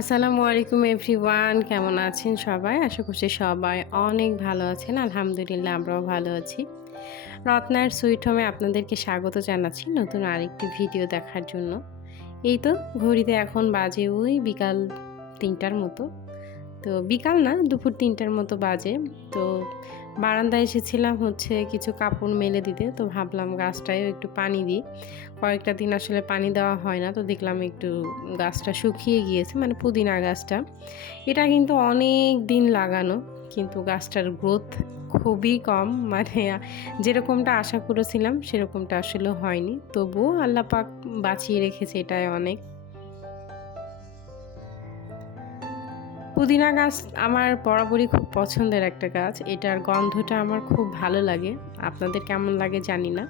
আসসালামু আলাইকুম এভরিওয়ান, কেমন আছেন সবাই? আশা করছি সবাই অনেক ভালো আছেন। আলহামদুলিল্লাহ আমরাও ভালো আছি। রত্নার সুইট হোমে আপনাদেরকে স্বাগত জানাচ্ছি নতুন আরেকটি ভিডিও দেখার জন্য। এই তো ঘড়িতে এখন বাজে ওই বিকাল ৩টার মতো। তো বিকাল না, দুপুর ৩টার মতো বাজে। তো বারান্দায় এসেছিলাম হচ্ছে কিছু কাপড় মেলে দিতে। তো ভাবলাম গাছটায়ও একটু পানি দিই। কয়েকটা দিন আসলে পানি দেওয়া হয় না, তো দেখলাম একটু গাছটা শুকিয়ে গিয়েছে, মানে পুদিনা গাছটা। এটা কিন্তু অনেক দিন লাগানো, কিন্তু গাছটার গ্রোথ খুবই কম, মানে যেরকমটা আশা করেছিলাম সেরকমটা আসলে হয়নি। তবুও আল্লাহ পাক বাঁচিয়ে রেখেছে, এটাই অনেক। পুদিনা গাছ আমার বরাবরই খুব পছন্দের একটা গাছ। এটার গন্ধটা আমার খুব ভালো লাগে। আপনাদের কেমন লাগে জানি না।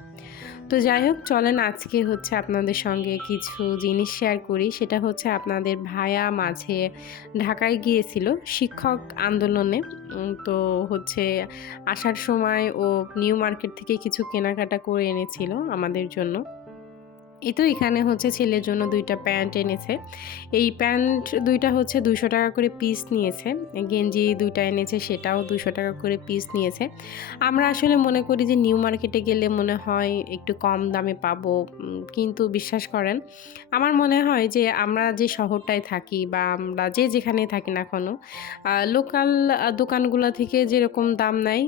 তো যাই হোক, চলেন আজকে হচ্ছে আপনাদের সঙ্গে কিছু জিনিস শেয়ার করি। সেটা হচ্ছে আপনাদের ভায়া মাঝে ঢাকায় গিয়েছিল শিক্ষক আন্দোলনে। তো হচ্ছে আসার সময় ও নিউ মার্কেট থেকে কিছু কেনাকাটা করে এনেছিল আমাদের জন্য। এই তো এখানে হচ্ছে ছেলের জন্য ২টা প্যান্ট এনেছে। এই প্যান্ট ২টা হচ্ছে ৳২০০ করে পিস নিয়েছে। গেঞ্জি ২টা এনেছে, সেটাও ৳২০০ করে পিস নিয়েছে। আমরা আসলে মনে করি যে নিউ মার্কেটে গেলে মনে হয় একটু কম দামে পাবো। কিন্তু বিশ্বাস করেন, আমার মনে হয় যে আমরা যে শহরটায় থাকি বা আমরা যে যেখানেই থাকি না কেন, লোকাল দোকানগুলো থেকে যেরকম দাম নেয়,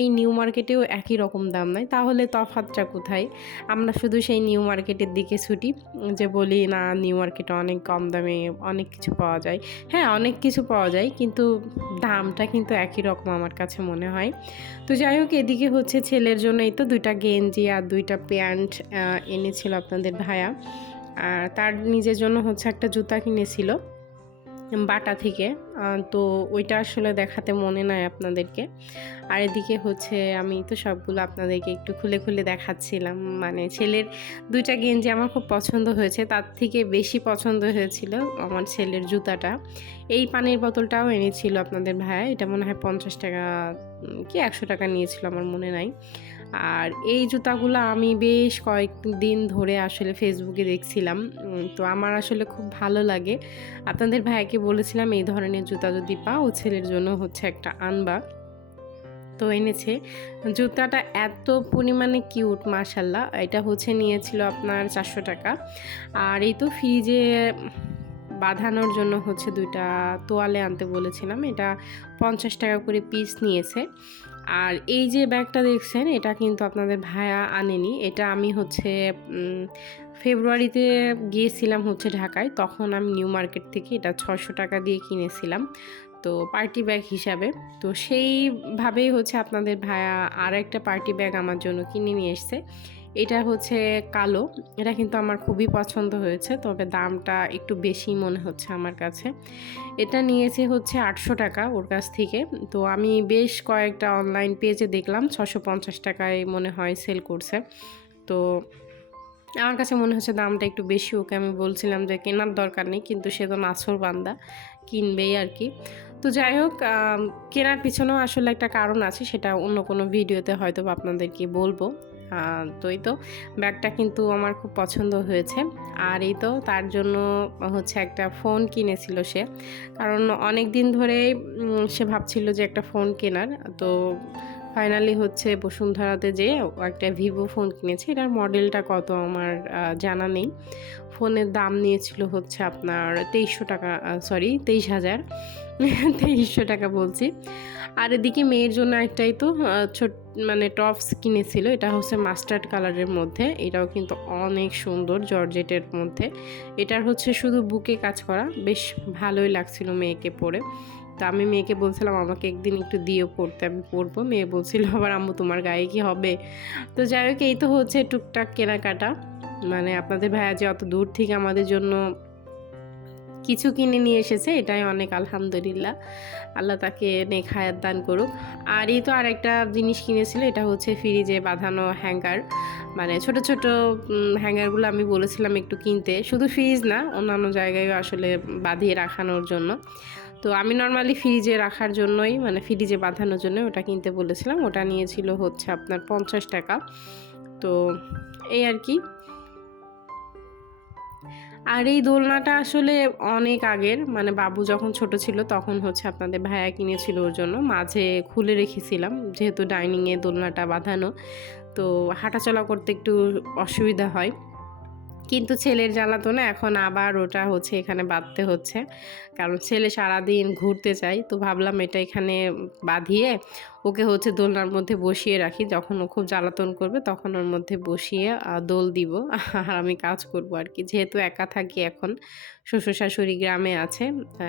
এই নিউ মার্কেটেও একই রকম দাম নেয়। তাহলে তফাৎটা কোথায়? আমরা শুধু সেই নিউ মার্কেটের দিকে ছুটি, যে বলি না নিউ মার্কেটে অনেক কম দামে অনেক কিছু পাওয়া যায়। হ্যাঁ, অনেক কিছু পাওয়া যায়, কিন্তু দামটা কিন্তু একই রকম আমার কাছে মনে হয়। তো যাই হোক, এদিকে হচ্ছে ছেলের জন্য এই তো ২টা গেঞ্জি আর ২টা প্যান্ট এনেছিল আপনাদের ভায়া। আর তার নিজের জন্য হচ্ছে একটা জুতা কিনেছিল বাটা থেকে। তো ওইটা আসলে দেখাতে মনে নাই আপনাদেরকে। আর এদিকে হচ্ছে আমি তো সবগুলো আপনাদেরকে একটু খুলে খুলে দেখাচ্ছিলাম। মানে ছেলের ২টা গেঞ্জি আমার খুব পছন্দ হয়েছে, তার থেকে বেশি পছন্দ হয়েছিল আমার ছেলের জুতাটা। এই পানির বোতলটাও এনেছিল আপনাদের ভাইয়া। এটা মনে হয় ৳৫০ কি ৳১০০ নিয়েছিল, আমার মনে নাই। আর এই জুতাগুলো আমি বেশ কয়েকদিন ধরে আসলে ফেসবুকে দেখছিলাম। তো আমার আসলে খুব ভালো লাগে। আপনাদের ভাইয়াকে বলেছিলাম এই ধরনের জুতা যদি পাও ছেলের জন্য হচ্ছে একটা আনবা। তো এনেছে। জুতাটা এত পরিমাণে কিউট, মাশাআল্লাহ। এটা হচ্ছে নিয়েছিল আপনার ৳৪০০। আর এই তো ফ্রিজে বাঁধানোর জন্য হচ্ছে ২টা তোয়ালে আনতে বলেছিলাম। এটা ৳৫০ করে পিস নিয়েছে। আর এই যে ব্যাগটা দেখছেন, এটা কিন্তু আপনাদের ভায়া আনেনি। এটা আমি হচ্ছে ফেব্রুয়ারিতে গিয়েছিলাম হচ্ছে ঢাকায়। তখন আমি নিউ মার্কেট থেকে এটা ৳৬০০ দিয়ে কিনেছিলাম। তো পার্টি ব্যাগ হিসাবে। তো সেইভাবেই হচ্ছে আপনাদের ভায়া আরেকটা পার্টি ব্যাগ আমার জন্য কিনে নিয়ে এসছে। এটা হচ্ছে কালো। এটা কিন্তু আমার খুবই পছন্দ হয়েছে। তবে দামটা একটু বেশি মনে হচ্ছে আমার কাছে। এটা নিয়েছে হচ্ছে ৳৮০০ ওর কাছ থেকে। তো আমি বেশ কয়েকটা অনলাইন পেজে দেখলাম ৳৬৫০ মনে হয় সেল করছে। তো আমার কাছে মনে হচ্ছে দামটা একটু বেশি। ওকে আমি বলছিলাম যে কেনার দরকার নেই, কিন্তু সে তো নাছোড়বান্দা, কিনবেই আর কি। তো যাই হোক, কেনার পিছনেও আসলে একটা কারণ আছে, সেটা অন্য কোনো ভিডিওতে হয়তোবা আপনাদেরকে বলবো। তো এই তো ব্যাগটা কিন্তু আমার খুব পছন্দ হয়েছে। আর এই তো তার জন্য হচ্ছে একটা ফোন কিনেছিল সে। কারণ অনেক দিন ধরেই সে ভাবছিল যে একটা ফোন কেনার। তো ফাইনালি হচ্ছে বসুন্ধরাতে যেয়ে ও একটা ভিভো ফোন কিনেছে। এটার মডেলটা কত আমার জানা নেই। ফোনের দাম নিয়েছিল হচ্ছে আপনার ৳২৩০০, সরি ২৩,০০০। ৳২৩০০ বলছি। আর এদিকে মেয়ের জন্য একটাই তো মানে টপস কিনেছিল। এটা হচ্ছে মাস্টার্ড কালারের মধ্যে। এটাও কিন্তু অনেক সুন্দর, জর্জেটের মধ্যে। এটার হচ্ছে শুধু বুকে কাজ করা। বেশ ভালোই লাগছিল মেয়েকে পরে। তো আমি মেয়েকে বলছিলাম আমাকে একদিন একটু দিও পড়তে, আমি পড়বো। মেয়ে বলছিল আবার আম্মু তোমার গায়ে কি হবে? তো যাই হোক, এই তো হচ্ছে টুকটাক কেনাকাটা। মানে আপনাদের ভাইয়া যে অত দূর থেকে আমাদের জন্য কিছু কিনে নিয়ে এসেছে, এটাই অনেক, আলহামদুলিল্লাহ। আল্লাহ তাকে নেক হায়াত দান করুক। আর এই তো আরেকটা জিনিস কিনেছিল, এটা হচ্ছে ফ্রিজে বাঁধানো হ্যাঙ্গার। মানে ছোট ছোট হ্যাঙ্গারগুলো আমি বলেছিলাম একটু কিনতে, শুধু ফ্রিজ না অন্যান্য জায়গায়ও আসলে বাঁধিয়ে রাখানোর জন্য। তো আমি নর্মালি ফ্রিজে রাখার জন্যই, মানে ফ্রিজে বাঁধানোর জন্য ওটা কিনতে বলেছিলাম। ওটা নিয়েছিল হচ্ছে আপনার ৳৫০। তো এই আর কি। আর এই দোলনাটা আসলে অনেক আগের, মানে বাবু যখন ছোট ছিল তখন হচ্ছে আপনাদের ভাইয়া কিনেছিল ওর জন্য। মাঝে খুলে রেখেছিলাম যেহেতু ডাইনিংয়ে দোলনাটা বাঁধানো, তো হাঁটাচলা করতে একটু অসুবিধা হয়। কিন্তু ছেলের জ্বালাতনে এখন আবার ওটা হচ্ছে এখানে বাঁধতে হচ্ছে, কারণ ছেলে সারাদিন ঘুরতে চায়। তো ভাবলাম এটা এখানে বাঁধিয়ে ওকে হচ্ছে দোলনার মধ্যে বসিয়ে রাখি, যখন ও খুব জ্বালাতন করবে তখন ওর মধ্যে বসিয়ে দোল দিব আর আমি কাজ করব আর কি। যেহেতু একা থাকি এখন, শ্বশুর শাশুড়ি গ্রামে আছে,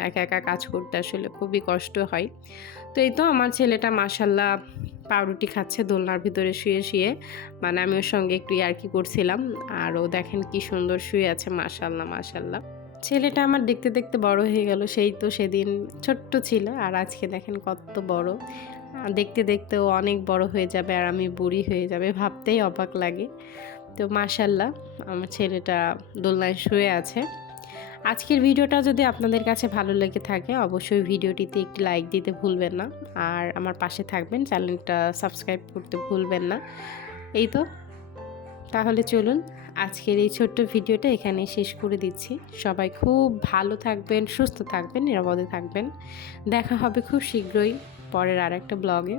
একা একা কাজ করতে আসলে খুবই কষ্ট হয়। তো এই তো আমার ছেলেটা মাশাল্লাহ পাউরুটি খাচ্ছে দোলনার ভিতরে শুয়ে শুয়ে, মানে আমি ওর সঙ্গে একটু ইয়ার্কি করছিলাম। আর ও দেখেন কি সুন্দর শুয়ে আছে, মাশাল্লাহ মাশাল্লাহ। ছেলেটা আমার দেখতে দেখতে বড় হয়ে গেল। সেই তো সেদিন ছোট্ট ছিল আর আজকে দেখেন কত বড়। দেখতে দেখতে ও অনেক বড় হয়ে যাবে আর আমি বুড়ি হয়ে যাবে, ভাবতেই অবাক লাগে। তো মাশাল্লাহ আমার ছেলেটা দোলনায় শুয়ে আছে। আজকের ভিডিওটা যদি আপনাদের কাছে ভালো লেগে থাকে অবশ্যই ভিডিওটিতে একটি লাইক দিতে ভুলবেন না, আর আমার পাশে থাকবেন, চ্যানেলটা সাবস্ক্রাইব করতে ভুলবেন না। এই তো, তাহলে চলুন আজকের এই ছোট্ট ভিডিওটা এখানে শেষ করে দিচ্ছি। সবাই খুব ভালো থাকবেন, সুস্থ থাকবেন, নিরাপদে থাকবেন। দেখা হবে খুব শীঘ্রই পরের আর একটা ব্লগে।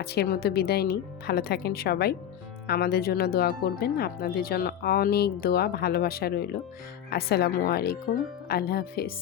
আজকের মতো বিদায় নিই, ভালো থাকেন সবাই। আমাদের জন্য দোয়া করবেন, আপনাদের জন্য অনেক দোয়া ভালোবাসা রইল। আসসালামু আলাইকুম, আল্লাহ হাফিজ।